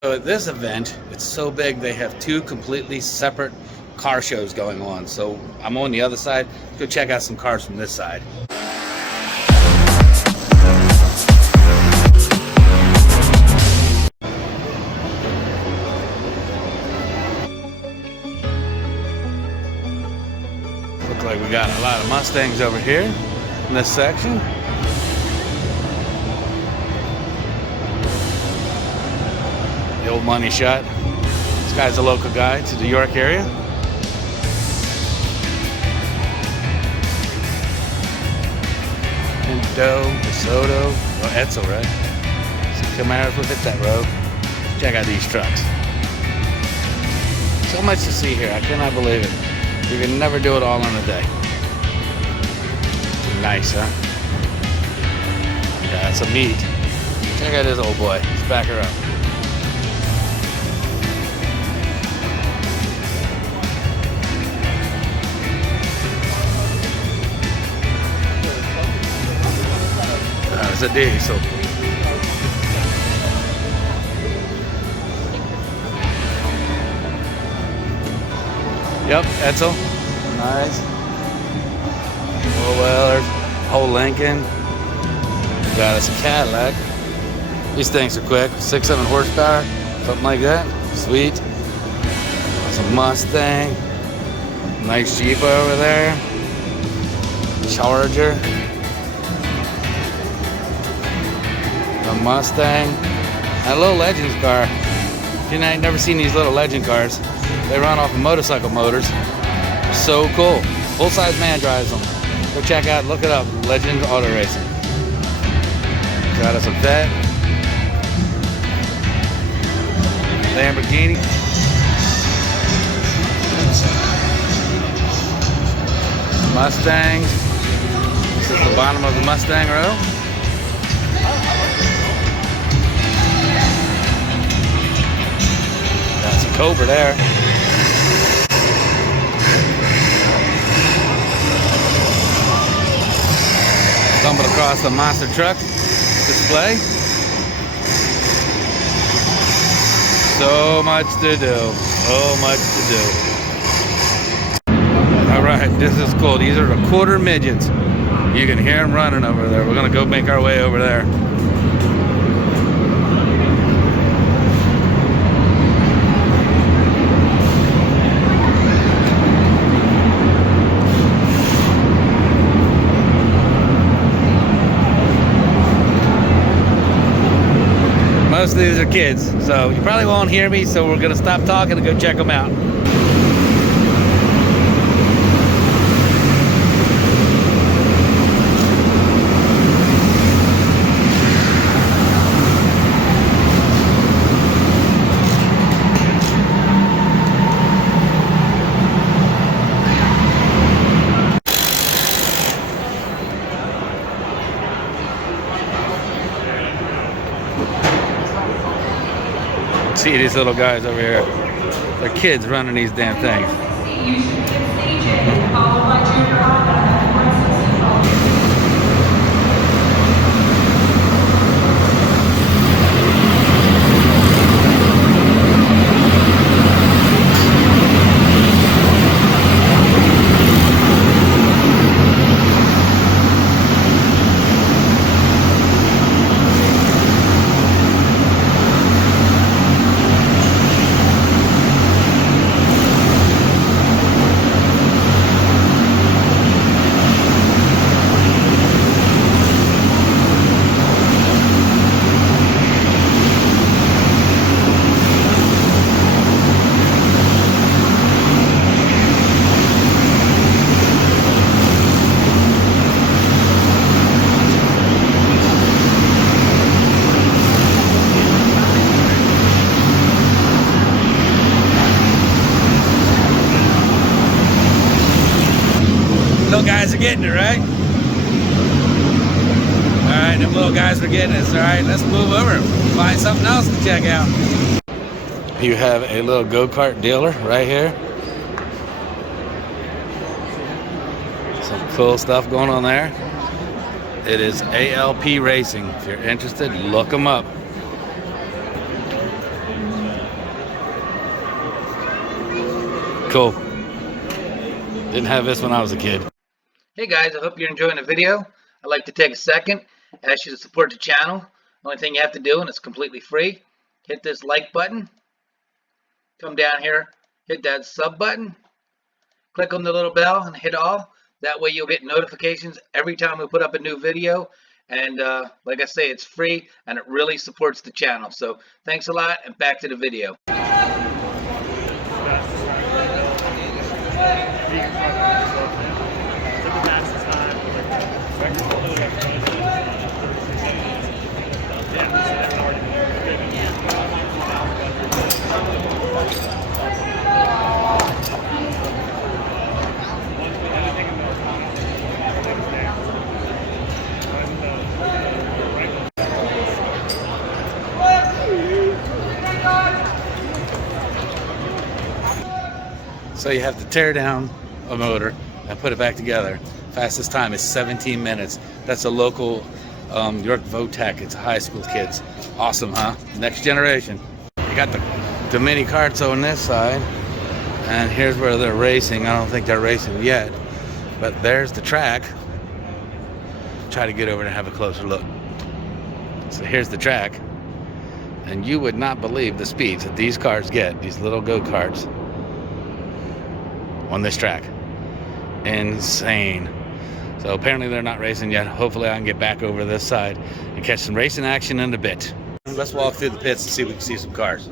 So at this event, it's so big they have two completely separate car shows going on. So I'm on the other side. Let's go check out some cars from this side. Looks like we got a lot of Mustangs over here in this section. The old money shot. This guy's a local guy to the York area. Pinto, DeSoto, oh, Edsel, right? Some Camaros will hit that road. Check out these trucks. So much to see here. I cannot believe it. You can never do it all in a day. Nice, huh? Yeah, that's a meat. Check out this old boy. Let's back her up. It's a diesel. Yep, Edsel. Nice. Well, whole Lincoln. Got us a Cadillac. These things are quick. 6-7 horsepower, something like that. Sweet. Some Mustang. Nice Jeep over there. Charger. A Mustang, and a little Legends car. You know, I've never seen these little Legend cars. They run off of motorcycle motors. So cool. Full-size man drives them. Go check out, look it up. Legend Auto Racing. Got us a Vet. Lamborghini. Mustangs. This is the bottom of the Mustang row. Cobra there. Stumbled across the monster truck display. So much to do. So much to do. Alright, this is cool. These are the quarter midgets. You can hear them running over there. We're gonna go make our way over there. Most of these are kids, so you probably won't hear me, so we're gonna stop talking and go check them out. See these little guys over here. They're kids running these damn things. Little guys are getting it, right? Alright, them little guys are getting it. Alright, let's move over and find something else to check out. You have a little go-kart dealer right here. Some cool stuff going on there. It is ALP Racing. If you're interested, look them up. Cool. Didn't have this when I was a kid. Hey guys, I hope you're enjoying the video. I'd like to take a second, ask you to support the channel. The only thing you have to do, and it's completely free, hit this like button, come down here, hit that sub button, click on the little bell and hit all. That way you'll get notifications every time we put up a new video. And like I say, it's free and it really supports the channel. So thanks a lot, and back to the video. So you have to tear down a motor and put it back together. Fastest time is 17 minutes. That's a local York Votech. It's high school kids. Awesome, huh? Next generation. You got the mini carts on this side, and here's where they're racing. I don't think they're racing yet, but there's the track. Try to get over and have a closer look. So here's the track, and you would not believe the speeds that these cars get, these little go-karts, on this track. Insane. So apparently they're not racing yet. Hopefully I can get back over this side and catch some racing action in a bit. Let's walk through the pits and see if we can see some cars.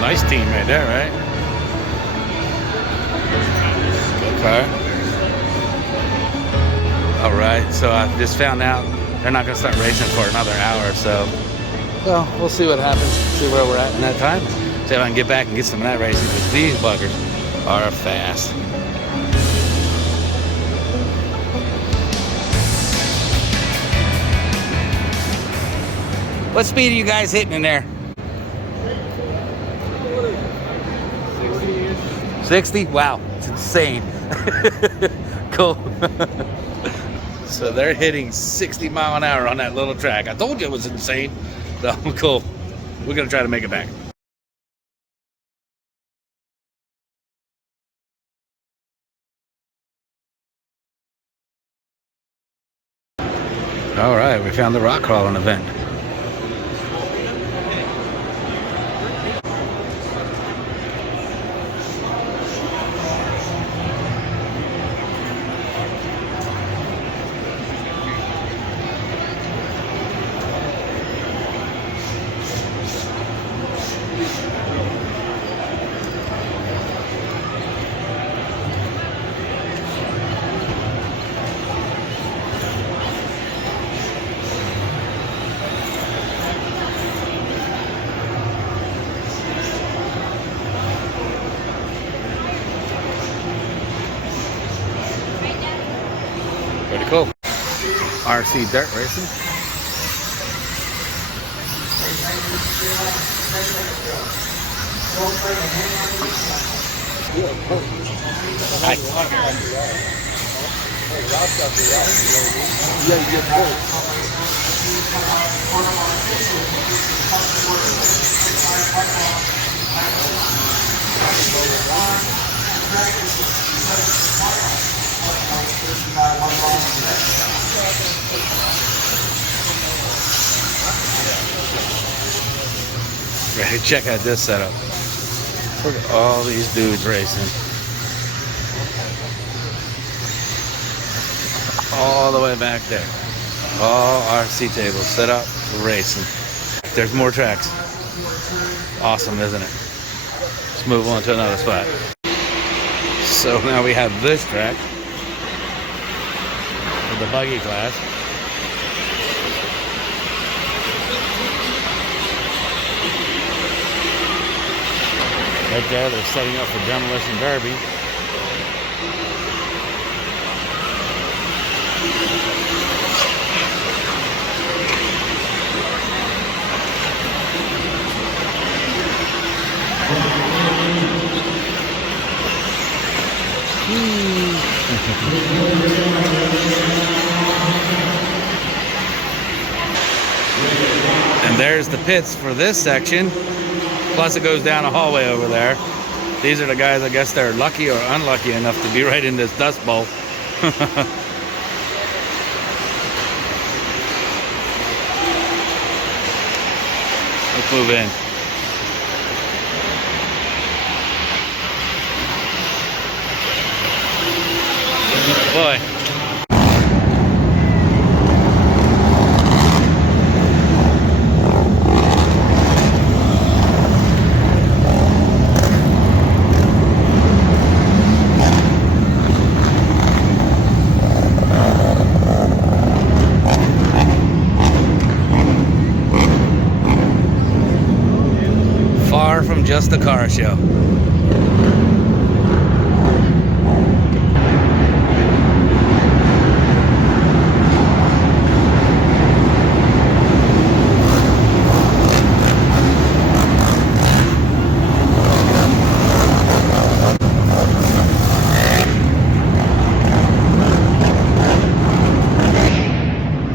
Nice team right there, right? Good car. All right, so I just found out they're not gonna start racing for another hour or so. Well, we'll see what happens, see where we're at in that time. See if I can get back and get some of that racing, because these buggers are fast. What speed are you guys hitting in there? 60? Wow, it's insane. Cool. So they're hitting 60 mile an hour on that little track. I told you it was insane. So cool. We're gonna try to make it back. All right, we found the rock crawling event. Pretty cool. RC dirt racing. Right, check out this setup. Look at all these dudes racing. All the way back there. All RC tables set up for racing. There's more tracks. Awesome, isn't it? Let's move on to another spot. So now we have this track for the buggy class. Right there, they're setting up for Demolition Derby. And there's the pits for this section. Plus it goes down a hallway over there. These are the guys, I guess they're lucky or unlucky enough to be right in this dust bowl. Let's move in. Boy. Far from just a car show.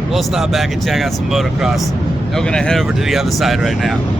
We'll stop back and check out some motocross. We're gonna head over to the other side right now.